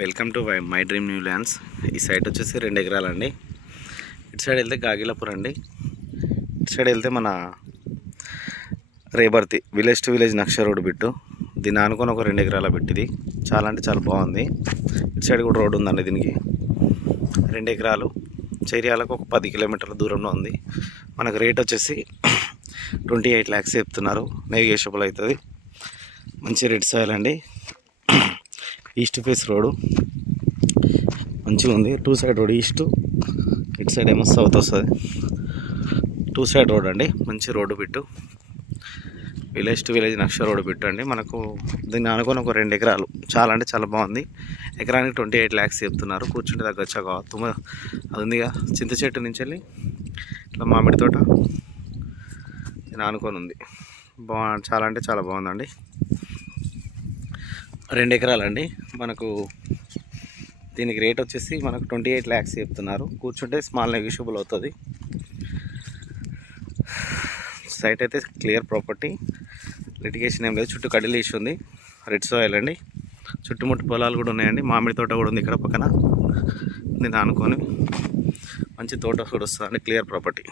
Welcome to my dream new lands. ఈ site వచ్చేసి 2 ఎకరాలండి. ఇటు సైడ్ వెళ్తే గాగిలాపూర్ అండి. ఇటు సైడ్ వెళ్తే మన రేబర్తి విలేజ్ టు విలేజ్ నక్ష రోడ్డు బిట్టు. దీన్ని ఆనుకొని ఒక 2 ఎకరాల బిట్టిది. చాలా అంటే చాలా బాగుంది. ఇటు సైడ్ కూడా రోడ్డు ఉందండి. దీనికి 2 ఎకరాలు చైర్యాలకు ఒక 10 కిలోమీటర్ల దూరంలో ఉంది. మనకు రేట్ వచ్చేసి 28 lakhs చెప్తున్నారు. నెగోషియబుల్ అవుతుంది. మంచి రెడ్ సాయిల్ అండి. ఈస్ట్ ఫేస్ రోడ్డు మంచిగా ఉంది. 2 side రోడ్ ఈస్ట్, ఇటు సైడ్ ఏమో సౌత్ వస్తుంది. 2 side రోడ్ అండి. మంచి రోడ్డు బిట్టు. విలేజ్ టు విలేజ్ నక్ష రోడ్డు బిట్టు అండి. మనకు దీన్ని అనుకుని ఒక 2 ఎకరాలు. చాలా అంటే చాలా బాగుంది. ఎకరానికి 28 lakhs చెప్తున్నారు. కూర్చుంటే తగ్గొచ్చా అది ఉందిగా చింత చెట్టు నుంచి వెళ్ళి ఇట్లా మామిడి తోట దీన్ని అనుకొని ఉంది. చాలా అంటే చాలా బాగుందండి. 2 ఎకరాలండి. మనకు దీనికి రేట్ వచ్చేసి మనకు 28 lakhs చెప్తున్నారు. కూర్చుంటే స్మాల్ నెగోషియబుల్ అవుతుంది. సైట్ అయితే క్లియర్ ప్రాపర్టీ, లిటిగేషన్ ఏం లేదు. చుట్టూ కడిలు వేసి ఉంది. రెడ్ సాయిల్ అండి. చుట్టుముట్టు పొలాలు కూడా ఉన్నాయండి. మామిడి తోట కూడా ఉంది ఇక్కడ పక్కన. దీన్ని ఆనుకొని మంచి తోట కూడా వస్తుందండి. Clear property.